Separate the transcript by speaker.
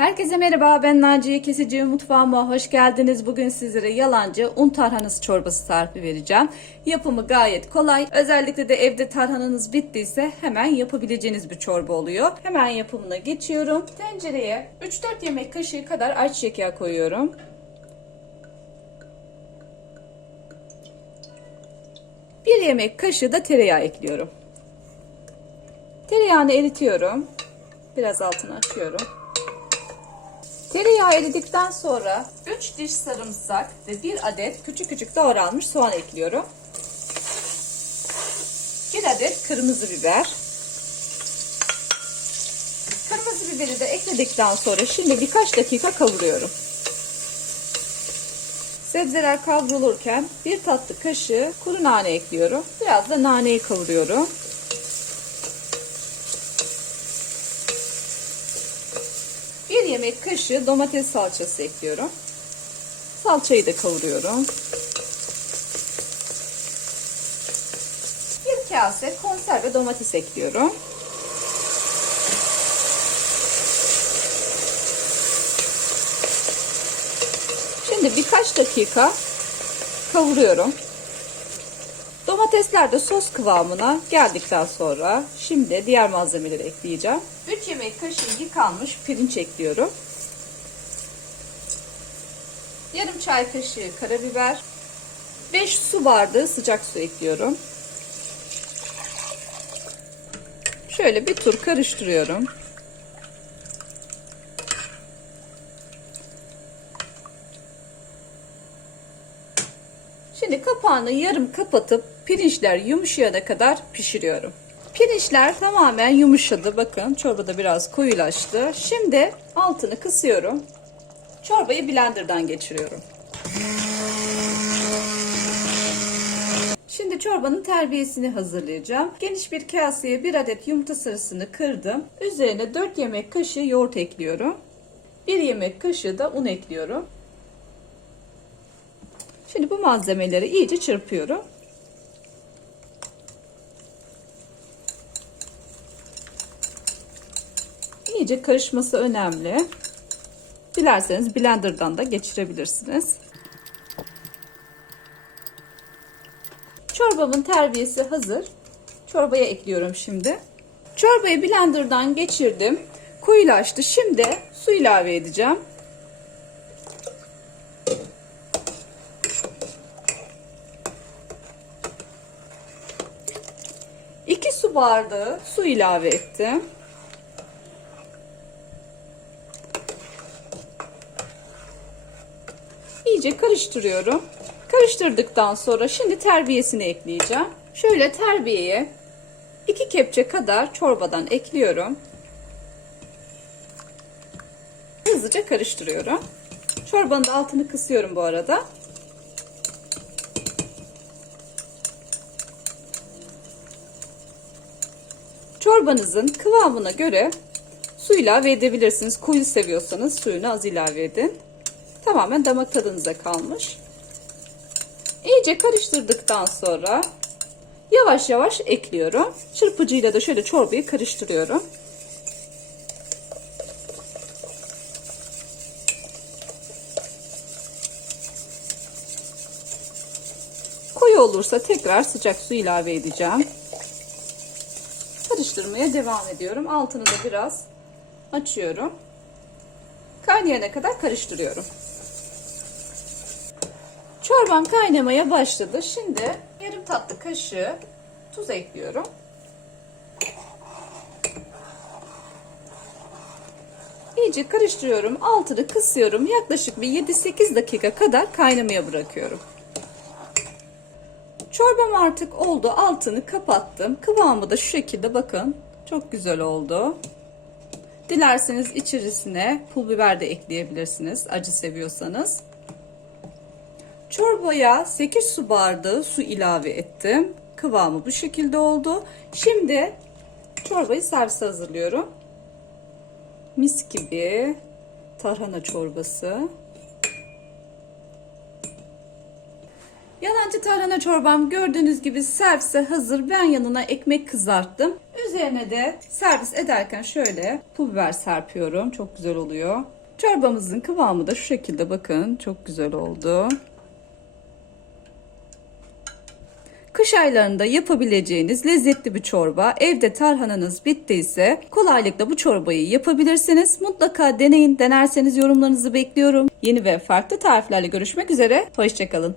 Speaker 1: Herkese merhaba ben Naciye Kesici mutfağıma hoş geldiniz. Bugün sizlere yalancı un tarhanası çorbası tarifi vereceğim. Yapımı gayet kolay. Özellikle de evde tarhananız bittiyse hemen yapabileceğiniz bir çorba oluyor. Hemen yapımına geçiyorum. Tencereye 3-4 yemek kaşığı kadar ayçiçek yağı koyuyorum. Bir yemek kaşığı da tereyağı ekliyorum. Tereyağını eritiyorum. Biraz altını açıyorum. Tereyağı eridikten sonra 3 diş sarımsak ve 1 adet küçük küçük doğranmış soğan ekliyorum. 1 adet kırmızı biber. Kırmızı biberi de ekledikten sonra şimdi birkaç dakika kavuruyorum. Sebzeler kavrulurken bir tatlı kaşığı kuru nane ekliyorum. Biraz da naneyi kavuruyorum. Bir yemek kaşığı domates salçası ekliyorum. Salçayı da kavuruyorum. Bir kase konserve domates ekliyorum. Şimdi birkaç dakika kavuruyorum. Domatesler de sos kıvamına geldikten sonra şimdi diğer malzemeleri ekleyeceğim. 3 yemek kaşığı yıkanmış pirinç ekliyorum. Yarım çay kaşığı karabiber. 5 su bardağı sıcak su ekliyorum. Şöyle bir tur karıştırıyorum. Şimdi kapağını yarım kapatıp pirinçler yumuşayana kadar pişiriyorum. Pirinçler tamamen yumuşadı. Bakın çorbada biraz koyulaştı. Şimdi altını kısıyorum. Çorbayı blenderdan geçiriyorum. Şimdi çorbanın terbiyesini hazırlayacağım. Geniş bir kaseye bir adet yumurta sarısını kırdım. Üzerine 4 yemek kaşığı yoğurt ekliyorum. 1 yemek kaşığı da un ekliyorum. Şimdi bu malzemeleri iyice çırpıyorum. İyice karışması önemli. Dilerseniz blenderdan da geçirebilirsiniz. Çorbamın terbiyesi hazır. Çorbaya ekliyorum şimdi. Çorbayı blenderdan geçirdim. Koyulaştı. Şimdi su ilave edeceğim. 2 su bardağı su ilave ettim. İyice karıştırıyorum. Karıştırdıktan sonra şimdi terbiyesini ekleyeceğim. Şöyle terbiyeye 2 kepçe kadar çorbadan ekliyorum. Hızlıca karıştırıyorum. Çorbanın da altını kısıyorum bu arada. Çorbanızın kıvamına göre su ilave edebilirsiniz. Koyu seviyorsanız suyunu az ilave edin. Tamamen damak tadınıza kalmış. İyice karıştırdıktan sonra yavaş yavaş ekliyorum. Çırpıcıyla da şöyle çorbayı karıştırıyorum. Koyu olursa tekrar sıcak su ilave edeceğim karıştırmaya devam ediyorum. Altını da biraz açıyorum. Kaynayana kadar karıştırıyorum. Çorbam kaynamaya başladı. Şimdi yarım tatlı kaşığı tuz ekliyorum. İyice karıştırıyorum. Altını kısıyorum. Yaklaşık bir 7-8 dakika kadar kaynamaya bırakıyorum. Çorbam artık oldu. Altını kapattım. Kıvamı da şu şekilde bakın. Çok güzel oldu. Dilerseniz içerisine pul biber de ekleyebilirsiniz. Acı seviyorsanız. Çorbaya 8 su bardağı su ilave ettim. Kıvamı bu şekilde oldu. Şimdi çorbayı servise hazırlıyorum. Mis gibi tarhana çorbası. Yalancı tarhana çorbam gördüğünüz gibi servise hazır. Ben yanına ekmek kızarttım. Üzerine de servis ederken şöyle pul biber serpiyorum. Çok güzel oluyor. Çorbamızın kıvamı da şu şekilde bakın. Çok güzel oldu. Kış aylarında yapabileceğiniz lezzetli bir çorba. Evde tarhananız bittiyse kolaylıkla bu çorbayı yapabilirsiniz. Mutlaka deneyin. Denerseniz yorumlarınızı bekliyorum. Yeni ve farklı tariflerle görüşmek üzere. Hoşçakalın.